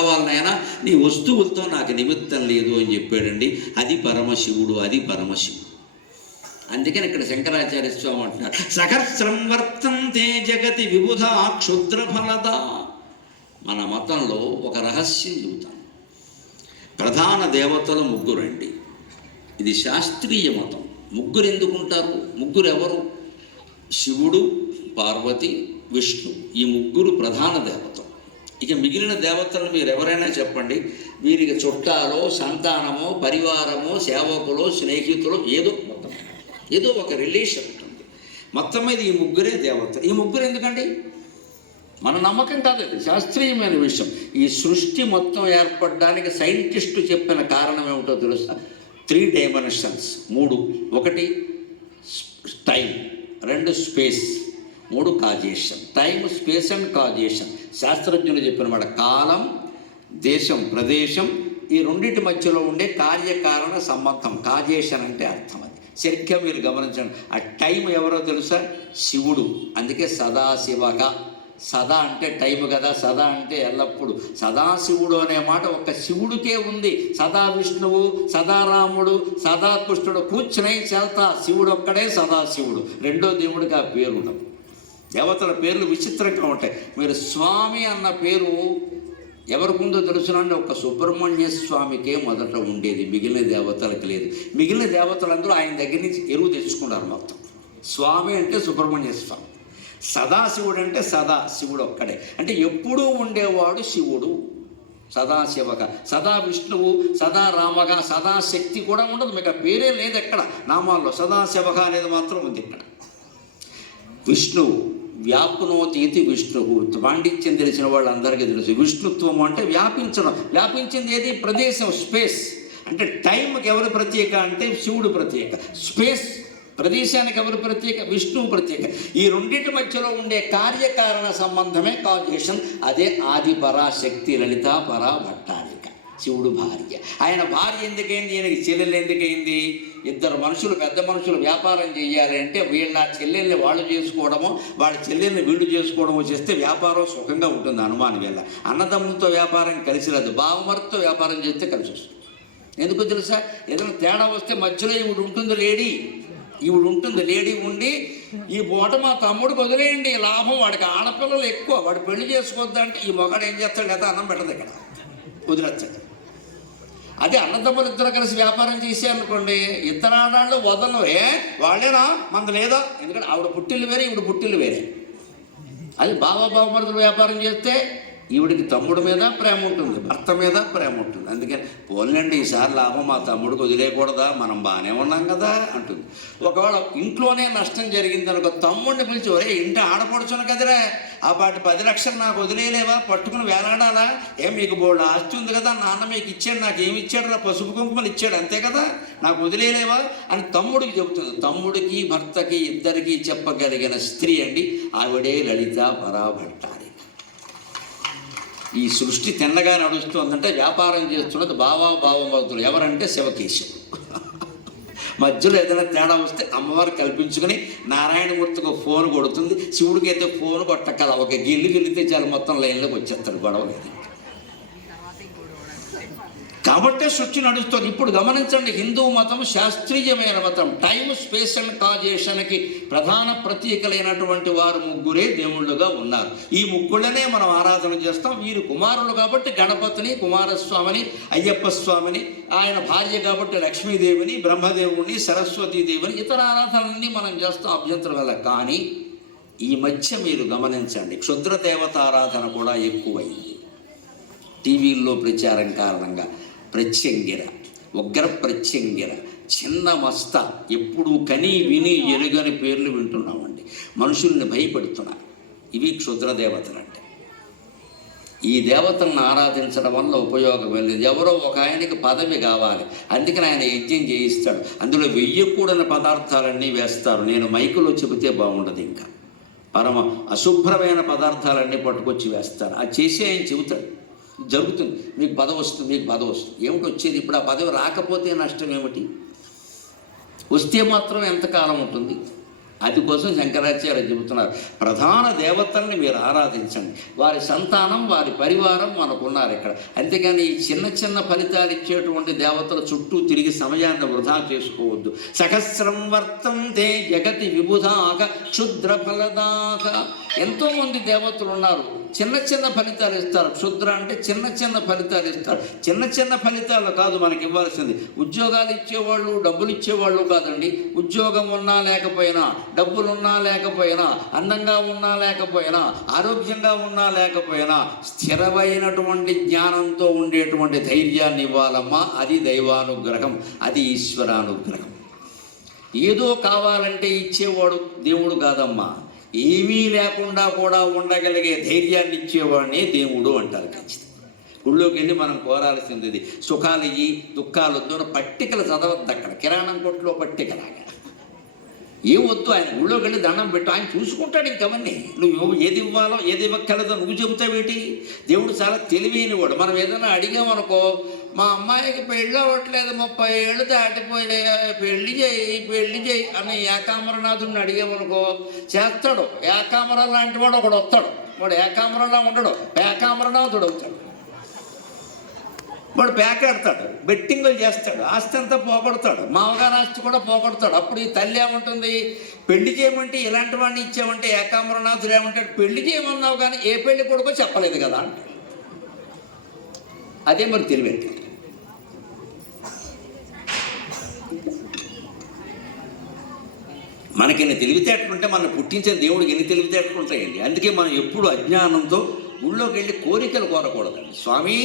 కావాలనైనా నీ వస్తువులతో నాకు నిమిత్తం లేదు అని చెప్పాడండి. అది పరమశివుడు, అది పరమశివుడు. అందుకని ఇక్కడ శంకరాచార్య స్వామి అంటున్నారు, సహస్రం వర్తంతే జగతి విబుధ క్షుద్ర ఫలద. మన మతంలో ఒక రహస్యం చెబుతాం. ప్రధాన దేవతలు ముగ్గురండి. ఇది శాస్త్రీయ మతం. ముగ్గురు ఎందుకుంటారు? ముగ్గురు ఎవరు? శివుడు, పార్వతి, విష్ణు. ఈ ముగ్గురు ప్రధాన దేవతలు. ఇక మిగిలిన దేవతలను మీరు ఎవరైనా చెప్పండి, వీరికి చుట్టాలో, సంతానమో, పరివారమో, సేవకులో, స్నేహితులు, ఏదో ఒక రిలేషన్ ఉంటుంది. మొత్తం మీద ఈ ముగ్గురే దేవతలు. ఈ ముగ్గురు ఎందుకండి? మన నమ్మకం కాదు, ఇది శాస్త్రీయమైన విషయం. ఈ సృష్టి మొత్తం ఏర్పడడానికి సైంటిస్టు చెప్పిన కారణం ఏమిటో తెలుసా? 3 dimensions, 3. 1 time, 2 space, 3 causation. Time, space and causation శాస్త్రజ్ఞులు చెప్పిన మాట. కాలం, దేశం, ప్రదేశం, ఈ రెండింటి మధ్యలో ఉండే కార్యకారణ సంబంధం కాజేషన్ అంటే అర్థం. అది సరిగ్గా మీరు గమనించండి. ఆ టైం ఎవరో తెలుసా? శివుడు. అందుకే సదాశివక. సదా అంటే టైం కదా, సదా అంటే ఎల్లప్పుడు. సదాశివుడు అనే మాట ఒక్క శివుడికే ఉంది. సదా విష్ణువు, సదారాముడు, సదాకృష్ణుడు కూర్చుని చేల్తా. శివుడు ఒక్కడే సదాశివుడు. రెండో దేవుడికి ఆ పేరు ఉండదు. దేవతల పేర్లు విచిత్రంగా ఉంటాయి. మీరు స్వామి అన్న పేరు ఎవరికి ఉందో తెలుసునండి? ఒక సుబ్రహ్మణ్య స్వామికే మొదట ఉండేది, మిగిలిన దేవతలకు లేదు. మిగిలిన దేవతలందరూ ఆయన దగ్గర నుంచి ఎరువు తెచ్చుకున్నారు మొత్తం. స్వామి అంటే సుబ్రహ్మణ్య స్వామి, సదాశివుడు అంటే సదాశివుడు ఒక్కడే. అంటే ఎప్పుడూ ఉండేవాడు శివుడు, సదాశివగా. సదా విష్ణువు, సదా రామగా, సదాశక్తి కూడా ఉండదు. మీకు ఆ పేరే లేదు ఎక్కడ నామాల్లో. సదాశివగా అనేది మాత్రం ఉంది ఇక్కడ. విష్ణువు వ్యాప్నోతీతి విష్ణువు. పాండిత్యం తెలిసిన వాళ్ళందరికీ తెలుసు. విష్ణుత్వం అంటే వ్యాపించడం. వ్యాపించింది ఏది? ప్రదేశం, స్పేస్. అంటే టైంకి ఎవరు ప్రత్యేక అంటే శివుడు ప్రత్యేక. స్పేస్ ప్రదేశానికి ఎవరు ప్రత్యేక? విష్ణువు ప్రత్యేక. ఈ రెండింటి మధ్యలో ఉండే కార్యకారణ సంబంధమే కాజేషన్. అదే ఆది పరాశక్తి లలితా పరా భట్టారిక, శివుడు భార్య. ఆయన భార్య ఎందుకైంది? ఈయనకి చెల్లెలు ఎందుకైంది? ఇద్దరు మనుషులు, పెద్ద మనుషులు వ్యాపారం చేయాలి అంటే వీళ్ళ చెల్లెల్ని వాళ్ళు చేసుకోవడమో, వాళ్ళ చెల్లెల్ని వీళ్ళు చేసుకోవడమో చేస్తే వ్యాపారం సుఖంగా ఉంటుంది. అనుమానం వీళ్ళ అన్నదమ్ములతో వ్యాపారం కలిసి రాదు, బావమరితో వ్యాపారం చేస్తే కలిసి వస్తుంది. ఎందుకు తెలుసా? ఏదైనా తేడా వస్తే మధ్యలో ఈవిడ ఉంటుంది లేడీ, ఈవిడ ఉంటుంది లేడీ ఉండి, ఈ పూట మా తమ్ముడికి వదిలేయండి, లాభం వాడికి, ఆడపిల్లలు ఎక్కువ, వాడు పెళ్లి చేసుకోవద్దంటే ఈ మొగాడు ఏం చేస్తాడు కదా, అన్నం పెట్టదు ఇక్కడ, వదిలేస్తాడు. అదే అన్నదమ్ములు ఇద్దరు కలిసి వ్యాపారం చేసేయాలనుకోండి, ఇద్దరు ఆడాళ్ళు వదలను. వాళ్ళేనా మనది లేదా? ఎందుకంటే ఆవిడ పుట్టిల్లు వేరే, ఈవిడ పుట్టిల్లు వేరే. అది బావమరుదులు వ్యాపారం చేస్తే ఈవిడికి తమ్ముడి మీద ప్రేమ ఉంటుంది, భర్త మీద ప్రేమ ఉంటుంది. అందుకని పోన్లండి ఈసారి లాభం మా తమ్ముడికి వదిలేయకూడదా, మనం బాగానే ఉన్నాం కదా అంటుంది. ఒకవేళ ఇంట్లోనే నష్టం జరిగిందనుకో, తమ్ముడిని పిలిచి, ఒరే ఇంటి ఆడపడుచును కదరా, ఆ పాటి 10 లక్షలు నాకు వదిలేలేవా, పట్టుకుని వేలాడాలా? మీకు బోల్డ్ ఆస్తి ఉంది కదా, నాన్న మీకు ఇచ్చాడు, నాకు ఏమి ఇచ్చాడు రా, పసుపు కుంకుమలు ఇచ్చాడు అంతే కదా, నాకు వదిలేలేవా అని తమ్ముడికి చెబుతుంది. తమ్ముడికి భర్తకి ఇద్దరికీ చెప్పగలిగిన స్త్రీ అండి ఆవిడే లలితా పరా భట్టారిక. ఈ సృష్టి తిన్నగా నడుస్తుందంటే వ్యాపారం చేస్తున్నది బావమరుదులు. ఎవరంటే శివకేశవుడు. మధ్యలో ఏదైనా తేడా వస్తే అమ్మవారు కల్పించుకొని నారాయణమూర్తికి ఫోన్ కొడుతుంది, శివుడికి అయితే ఫోన్ కొట్టకల, ఒక గిల్లితే చాలు మొత్తం లైన్లోకి వచ్చేస్తాడు, గొడవ లేదు. కాబట్టే సృష్టి నడుస్తుంది. ఇప్పుడు గమనించండి, హిందూ మతం శాస్త్రీయమైన మతం. టైం, స్పేస్ అండ్ కాజేషన్కి ప్రధాన ప్రతీకలైనటువంటి వారు ముగ్గురే దేవుళ్ళుగా ఉన్నారు. ఈ ముగ్గుళ్ళనే మనం ఆరాధన చేస్తాం. వీరు కుమారులు కాబట్టి గణపతిని, కుమారస్వామిని, అయ్యప్ప స్వామిని, ఆయన భార్య కాబట్టి లక్ష్మీదేవిని, బ్రహ్మదేవుని, సరస్వతీదేవిని, ఇతర ఆరాధనలన్నీ మనం చేస్తాం, అభ్యంతరం వల్ల. కానీ ఈ మధ్య మీరు గమనించండి, క్షుద్ర దేవతారాధన కూడా ఎక్కువైంది. టీవీల్లో ప్రచారం కారణంగా ప్రత్యంగిర, ఉగ్ర ప్రత్యంగిర, చిన్న మస్త, ఎప్పుడు కని విని ఎరుగని పేర్లు వింటున్నామండి. మనుషుల్ని భయపెడుతున్నారు. ఇవి క్షుద్ర దేవతలు అంటే. ఈ దేవతలను ఆరాధించడం వల్ల ఉపయోగం లేదు. ఎవరో ఒక ఆయనకి పదవి కావాలి, అందుకని ఆయన యజ్ఞం చేయిస్తాడు. అందులో వెయ్యకూడని పదార్థాలన్నీ వేస్తారు. నేను మైకులో చెబితే బాగుండదు, ఇంకా పరమ అశుభ్రమైన పదార్థాలన్నీ పట్టుకొచ్చి వేస్తారు. అది చేసి ఆయన చెబుతాడు, జరుగుతుంది, మీకు పదవి వస్తుంది, మీకు పదవి వస్తుంది. ఏమిటి వచ్చేది? ఇప్పుడు ఆ పదవి రాకపోతే నష్టం ఏమిటి? వస్తే మాత్రం ఎంతకాలం ఉంటుంది? అందుకోసం శంకరాచార్య చెబుతున్నారు, ప్రధాన దేవతల్ని మీరు ఆరాధించండి, వారి సంతానం వారి పరివారం మనకున్నారు ఇక్కడ. అంతేకాని ఈ చిన్న చిన్న ఫలితాలు ఇచ్చేటువంటి దేవతల చుట్టూ తిరిగి సమయాన్ని వృధా చేసుకోవద్దు. సహస్రం వర్తంతే జగతి విబుధాక క్షుద్ర ఫలదాక. ఎంతోమంది దేవతలు ఉన్నారు, చిన్న చిన్న ఫలితాలు ఇస్తారు. క్షుద్ర అంటే చిన్న చిన్న ఫలితాలు ఇస్తారు. చిన్న చిన్న ఫలితాలు కాదు మనకి ఇవ్వాల్సింది. ఉద్యోగాలు ఇచ్చేవాళ్ళు డబ్బులు ఇచ్చేవాళ్ళు కాదండి. ఉద్యోగం ఉన్నా లేకపోయినా, డబ్బులున్నా లేకపోయినా, అందంగా ఉన్నా లేకపోయినా, ఆరోగ్యంగా ఉన్నా లేకపోయినా, స్థిరమైనటువంటి జ్ఞానంతో ఉండేటువంటి ధైర్యాన్ని ఇవ్వాలమ్మా. అది దైవానుగ్రహం, అది ఈశ్వరానుగ్రహం. ఏదో కావాలంటే ఇచ్చేవాడు దేవుడు కాదమ్మా. ఏమీ లేకుండా కూడా ఉండగలిగే ధైర్యాన్ని ఇచ్చేవాడినే దేవుడు అంటారు. ఖచ్చితంగా గుళ్ళోకి వెళ్ళి మనం కోరాల్సింది ఇది. సుఖాలు ఇయ్యి దుఃఖాలు వద్దు పట్టికలు చదవద్దు. అక్కడ కిరాణం కొట్లో పట్టికలాగా ఏం వద్దు. ఆయన గుళ్ళోకి వెళ్ళి దండం పెట్టు, ఆయన చూసుకుంటాడు. ఇంకవన్నీ నువ్వు ఏది ఇవ్వాలో ఏది ఇవ్వక్కలేదో నువ్వు చెబుతావేటి? దేవుడు చాలా తెలివైనవాడు. మనం ఏదైనా అడిగామనుకో, మా అమ్మాయికి పెళ్ళి అవ్వట్లేదు, 30 ఏళ్ళు దాటిపోయి, పెళ్లి చేయి అని ఏకాంబరనాథుడిని అడిగామనుకో చేస్తాడు. ఏకాంబర లాంటి వాడు ఒకడు వస్తాడు. వాడు ఏకాంబరంలా ఉండడు, ఏకాంబరనాథుడు అవుతాడు. వాడు పేకాడతాడు, బెట్టింగులు చేస్తాడు, ఆస్తి అంతా పోగొడతాడు, మామగారు ఆస్తి కూడా పోగొడతాడు. అప్పుడు ఈ తల్లి ఏమంటుంది, పెళ్లి చేయమంటే ఇలాంటి వాడిని ఇచ్చామంటే ఏకాంబరనాథుడు ఏమంటాడు, పెళ్లి చేయమన్నావు కానీ ఏ పెళ్లి కొడుకో చెప్పలేదు కదా అంటే. అదే మరి తెలివేంటి. మనకి ఎన్ని తెలివితేటలుంటే మనం పుట్టించిన దేవుడికి ఎన్ని తెలివితేటలు ఉంటాయండి. అందుకే మనం ఎప్పుడు అజ్ఞానంతో గుళ్ళోకి వెళ్ళి కోరికలు కోరకూడదండి. స్వామి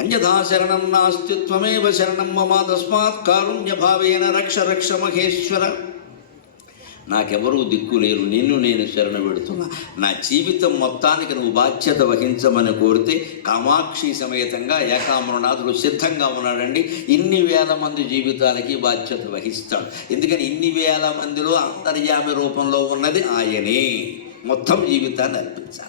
అన్యథా శరణం నాస్తి త్వమేవ శరణం మమ తస్మాత్ కారుణ్య భావేన రక్ష రక్ష మహేశ్వర. నాకెవరూ దిక్కు లేరు, నిన్ను నేను శరణ పెడుతున్నా. నా జీవితం మొత్తానికి నువ్వు బాధ్యత వహించమని కోరితే కామాక్షి సమేతంగా ఏకాంబరనాథుడు సిద్ధంగా ఉన్నాడండి. ఇన్ని వేల మంది జీవితాలకి బాధ్యత వహిస్తాడు. ఎందుకని ఇన్ని వేల మందిలో అంతర్యామి రూపంలో ఉన్నది ఆయనే. మొత్తం జీవితాన్ని అర్పించాలి.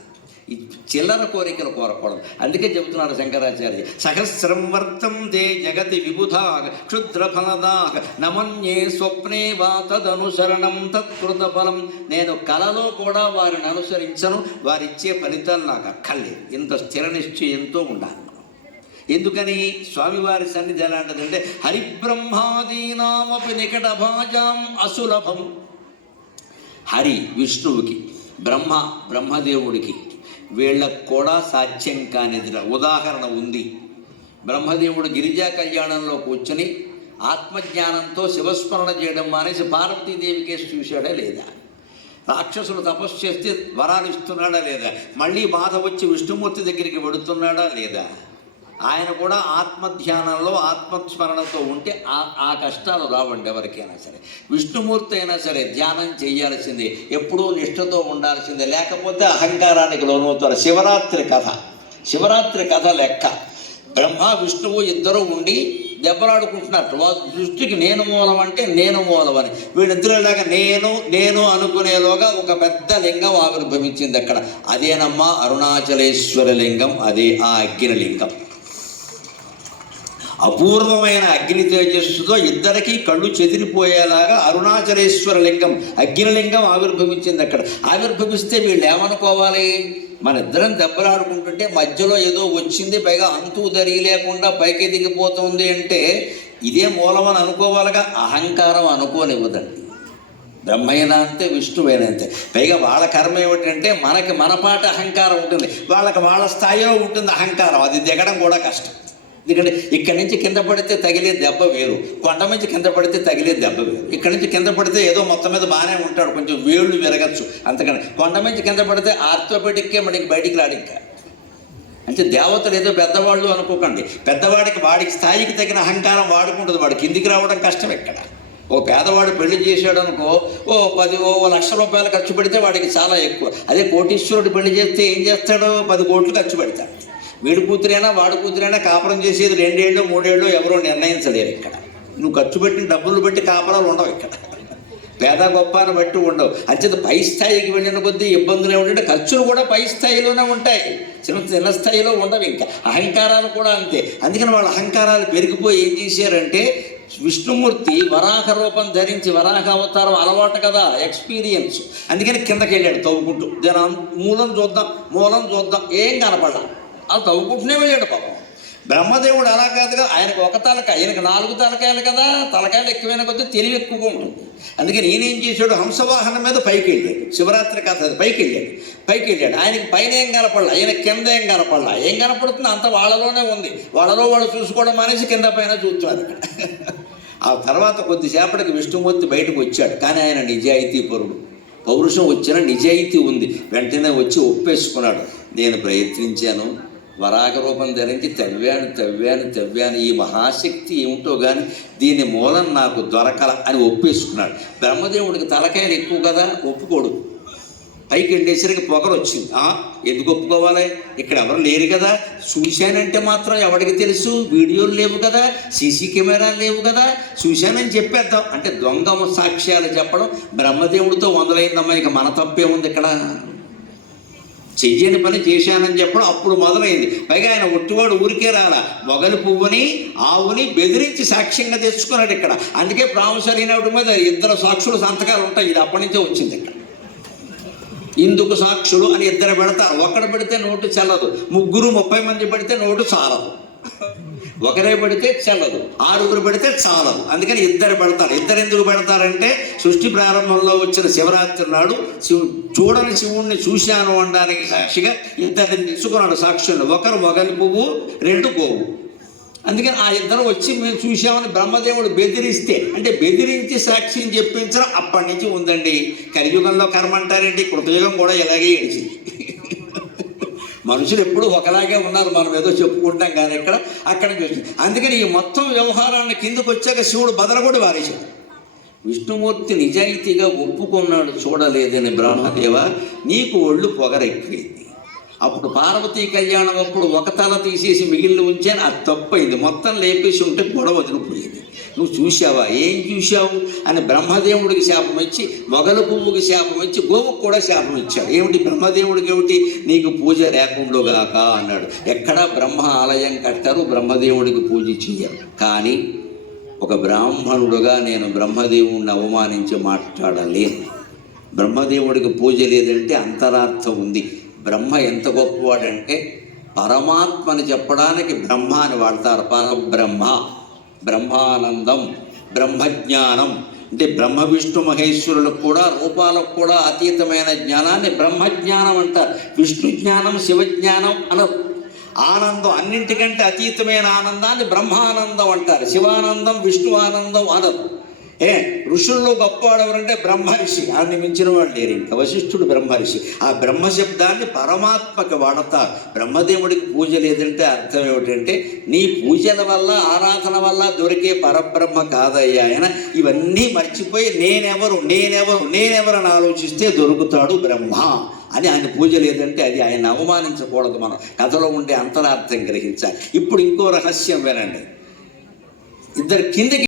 ఈ చిల్లర కోరికలు కోరకూడదు. అందుకే చెబుతున్నాడు శంకరాచార్య, సహస్రం వర్తంతే జగతి విబుధా క్షుద్ర ఫలదాక నమన్యే స్వప్నే వా తదనుసరణం తత్కృత ఫలం. నేను కలలో కూడా వారిని అనుసరించను, వారిచ్చే ఫలితాలు నాకు అక్కర్లేదు. ఇంత స్థిర నిశ్చయంతో ఉండాలి. ఎందుకని? స్వామివారి సన్నిధి ఎలాంటిదంటే హరిబ్రహ్మాదీనామపి నికట భాజాం అసులభం. హరి విష్ణువుకి, బ్రహ్మదేవుడికి వీళ్ళకు కూడా సాధ్యం కానిదిరా. ఉదాహరణ ఉంది. బ్రహ్మదేవుడు గిరిజా కళ్యాణంలో కూర్చొని ఆత్మజ్ఞానంతో శివస్మరణ చేయడం మానేసి పార్వతీదేవికే చూశాడా లేదా? రాక్షసులు తపస్సు చేస్తే వరాలు ఇస్తున్నాడా లేదా? మళ్ళీ బాధ వచ్చి విష్ణుమూర్తి దగ్గరికి వెడుతున్నాడా లేదా? ఆయన కూడా ఆత్మధ్యానంలో ఆత్మస్మరణతో ఉంటే ఆ కష్టాలు రావండి ఎవరికైనా సరే. విష్ణుమూర్తి అయినా సరే ధ్యానం చేయాల్సిందే, ఎప్పుడూ నిష్ఠతో ఉండాల్సిందే, లేకపోతే అహంకారానికి లోనవుతారు. శివరాత్రి కథ లెక్క. బ్రహ్మ విష్ణువు ఇద్దరు ఉండి దెబ్బలాడుకుంటున్నట్టు. దృష్టికి నేను మూలం అంటే నేను మూలమని, వీళ్ళిద్దరిలాగా నేను అనుకునేలోగా ఒక పెద్ద లింగం ఆవిర్భవించింది అక్కడ. అదేనమ్మా అరుణాచలేశ్వర లింగం. అదే ఆ అగ్నిలింగం. అపూర్వమైన అగ్ని తేజస్సుతో ఇద్దరికీ కళ్ళు చెదిరిపోయేలాగా అరుణాచలేశ్వర లింగం, అగ్నిలింగం ఆవిర్భవించింది అక్కడ. ఆవిర్భవిస్తే వీళ్ళు ఏమనుకోవాలి? మన ఇద్దరం దెబ్బలాడుకుంటుంటే మధ్యలో ఏదో వచ్చింది, పైగా అంతూ దరిగి లేకుండా పైకి దిగిపోతుంది అంటే ఇదే మూలమని అనుకోవాలిగా. అహంకారం అనుకోనివ్వదండి. బ్రహ్మైనా అంతే, విష్ణువైనా అంతే. పైగా వాళ్ళ కర్మ ఏమిటంటే మనకి మనపాటి అహంకారం ఉంటుంది, వాళ్ళకి వాళ్ళ స్థాయిలో ఉంటుంది అహంకారం. అది దిగడం కూడా కష్టం. ఎందుకంటే ఇక్కడి నుంచి కింద పడితే తగిలే దెబ్బ వేరు, కొండ నుంచి కింద పడితే తగిలే దెబ్బ వేరు. ఇక్కడి నుంచి కింద పడితే ఏదో మొత్తం మీద బాగానే ఉంటాడు, కొంచెం వేళ్ళు విరగచ్చు, అంతకని కొండ నుంచి కింద పడితే ఆర్థోపెడిక్కే మనకి బయటికి రాడు. ఇంకా అంటే దేవతలు ఏదో పెద్దవాళ్ళు అనుకోకండి. పెద్దవాడికి వాడికి స్థాయికి తగిన అహంకారం వాడుకుంటుంది, వాడు కిందికి రావడం కష్టం. ఎక్కడ ఓ పేదవాడు పెళ్లి చేశాడు అనుకో, ఓ 1,00,000 రూపాయలు ఖర్చు పెడితే వాడికి చాలా ఎక్కువ. అదే కోటీశ్వరుడు పెళ్లి చేస్తే ఏం చేస్తాడో 10 కోట్లు ఖర్చు పెడతాడు. వీడి కూతురైనా వాడి కూతురైనా కాపురం చేసేది 2 ఏళ్ళు 3 ఏళ్ళు ఎవరో నిర్ణయించలేరు. ఇక్కడ నువ్వు ఖర్చు పెట్టిన డబ్బులు బట్టి కాపురాలు ఉండవు. ఇక్కడ పేద గొప్ప అని బట్టి ఉండవు. అంచేత పై స్థాయికి వెళ్ళిన కొద్దీ ఇబ్బందులు ఏమిటంటే ఖర్చులు కూడా పై స్థాయిలోనే ఉంటాయి, చిన్న స్థాయిలో ఉండవు. ఇంకా అహంకారాలు కూడా అంతే. అందుకని వాళ్ళ అహంకారాలు పెరిగిపోయి ఏం చేశారంటే విష్ణుమూర్తి వరాహ రూపం ధరించి వరాహ అవతారం అలవాటు కదా, ఎక్స్పీరియన్స్. అందుకని కిందకి వెళ్ళాడు తవ్వుకుంటూ, జనం మూలం చూద్దాం ఏం కనపడాల, అలా తవ్వుకుంటూనే వెళ్ళాడు పాపం. బ్రహ్మదేవుడు అలా కాదుగా, ఆయనకు ఒక తలకాయ, ఆయనకు 4 తలకాయలు కదా, తలకాయలు ఎక్కువైన కొద్దీ తెలివి ఎక్కువగా ఉంటుంది. అందుకని ఈయనేం చేశాడు, హంసవాహనం మీద పైకి వెళ్ళాడు. శివరాత్రి కథ అది, పైకి వెళ్ళాడు. ఆయనకి పైన ఏం కనపడలా, ఆయన కింద ఏం కనపడలా. ఏం కనపడుతుంది, అంత వాళ్ళలోనే ఉంది. వాళ్ళలో వాళ్ళు చూసుకోవడం మానేసి కింద పైన చూస్తున్నారు ఇక్కడ. ఆ తర్వాత కొద్దిసేపటికి విష్ణుమూర్తి బయటకు వచ్చాడు. కానీ ఆయన నిజాయితీపరుడు, పౌరుషం వచ్చిన నిజాయితీ ఉంది. వెంటనే వచ్చి ఒప్పేసుకున్నాడు, నేను ప్రయత్నించాను, వరాహ రూపం ధరించి తవ్వాను, ఈ మహాశక్తి ఏమిటో కానీ దీని మూలం నాకు దొరకల అని ఒప్పేసుకున్నాడు. బ్రహ్మదేవుడికి తలకాయలు ఎక్కువ కదా, ఒప్పుకోడు. పైకి వెళ్ళేసరికి పొగరు వచ్చింది. ఎందుకు ఒప్పుకోవాలి, ఇక్కడ ఎవరు లేరు కదా, చూశానంటే మాత్రం ఎవరికి తెలుసు, వీడియోలు లేవు కదా, సీసీ కెమెరాలు లేవు కదా, చూశానని చెప్పేద్దాం అంటే దొంగ సాక్ష్యాలు చెప్పడం. బ్రహ్మదేవుడితో మొదలైందమ్మా, ఇక మన తప్పే ఉంది ఇక్కడ, చెయ్యని పని చేశానని చెప్పడం అప్పుడు మొదలైంది. పైగా ఆయన ఒట్టివాడు ఊరికే రాలా, మొగలి పువ్వుని ఆవుని బెదిరించి సాక్ష్యంగా తెచ్చుకున్నాడు ఇక్కడ. అందుకే ప్రాముసరైనటువంటి మీద 2 సాక్షులు సంతకాలు ఉంటాయి. ఇది అప్పటి నుంచే వచ్చింది ఇక్కడ. ఇందుకు సాక్షులు అని 2 పెడతారు. ఒకడు పెడితే నోటు చెల్లదు, 3 30 మంది పెడితే నోటు చాలదు, ఒకరే పెడితే చెల్లదు, 6 పెడితే చాలదు. అందుకని 2 పెడతారు. 2 ఎందుకు పెడతారంటే సృష్టి ప్రారంభంలో వచ్చిన శివరాత్రి నాడు చూడని శివుణ్ణి చూశాను అనడానికి సాక్షిగా 2 తెచ్చుకున్నాడు సాక్షులు. ఒకరు మొగలి పువ్వు, 2 గోవు. అందుకని ఆ 2 వచ్చి మేము చూసామని బ్రహ్మదేవుడు బెదిరిస్తే, అంటే బెదిరించి సాక్ష్యం చెప్పించడం అప్పటి నుంచి ఉందండి. కలియుగంలో కర్మ అంటారేంటి, కృతయుగం కూడా ఇలాగే ఏడిచింది. మనుషులు ఎప్పుడు ఒకలాగే ఉన్నారు, మనం ఏదో చెప్పుకుంటాం కానీ అక్కడ చూసి. అందుకని ఈ మొత్తం వ్యవహారాన్ని కిందకు వచ్చాక శివుడు బదలగొడి వారేశాడు. విష్ణుమూర్తి నిజాయితీగా ఒప్పుకున్నాడు, చూడలేదని. బ్రహ్మదేవ నీకు ఒళ్ళు పొగరెక్కింది. అప్పుడు పార్వతీ కళ్యాణం అప్పుడు ఒక తల తీసేసి మిగిలిన ఉంచాను, అది తప్పైంది. మొత్తం లేపేసి ఉంటే గొడవ వదిలిపోయింది. నువ్వు చూసావా, ఏం చూశావు అని బ్రహ్మదేవుడికి శాపం ఇచ్చి, మొగలు పువ్వుకి శాపం ఇచ్చి, గోవుకు కూడా శాపం ఇచ్చాడు. ఏమిటి బ్రహ్మదేవుడికి ఏమిటి, నీకు పూజ లేకుండాగాక అన్నాడు. ఎక్కడా బ్రహ్మ ఆలయం కట్టారు, బ్రహ్మదేవుడికి పూజ చెయ్యరు. కానీ ఒక బ్రాహ్మణుడుగా నేను బ్రహ్మదేవుడిని అవమానించి మాట్లాడలేను. బ్రహ్మదేవుడికి పూజ లేదంటే అంతరార్థం ఉంది. బ్రహ్మ ఎంత గొప్పవాడంటే పరమాత్మని చెప్పడానికి బ్రహ్మ అని వాడతారు. పరబ్రహ్మ, బ్రహ్మానందం, బ్రహ్మజ్ఞానం అంటే బ్రహ్మ విష్ణు మహేశ్వరులకు కూడా రూపాలకు కూడా అతీతమైన జ్ఞానాన్ని బ్రహ్మజ్ఞానం అంటారు. విష్ణు జ్ఞానం, శివజ్ఞానం అనరు. ఆనందం, అన్నింటికంటే అతీతమైన ఆనందాన్ని బ్రహ్మానందం అంటారు. శివానందం, విష్ణు ఆనందం అనరు. ఋషుల్లో గొప్పవాడు ఎవరంటే బ్రహ్మర్షి, ఆయన్ని మించిన వాడు లేరు. ఇంకా వశిష్ఠుడు బ్రహ్మర్షి. ఆ బ్రహ్మశబ్దాన్ని పరమాత్మకి వాడతారు. బ్రహ్మదేవుడికి పూజ లేదంటే అర్థం ఏమిటంటే నీ పూజల వల్ల, ఆరాధన వల్ల దొరికే పరబ్రహ్మ కాదయ్యా ఆయన. ఇవన్నీ మర్చిపోయి నేనెవరు అని ఆలోచిస్తే దొరుకుతాడు బ్రహ్మ అని. ఆయన పూజ లేదంటే అది ఆయన అవమానించకూడదు. మనం కథలో ఉండే అంతరార్థం గ్రహించాలి. ఇప్పుడు ఇంకో రహస్యం వినండి. 2 కిందకి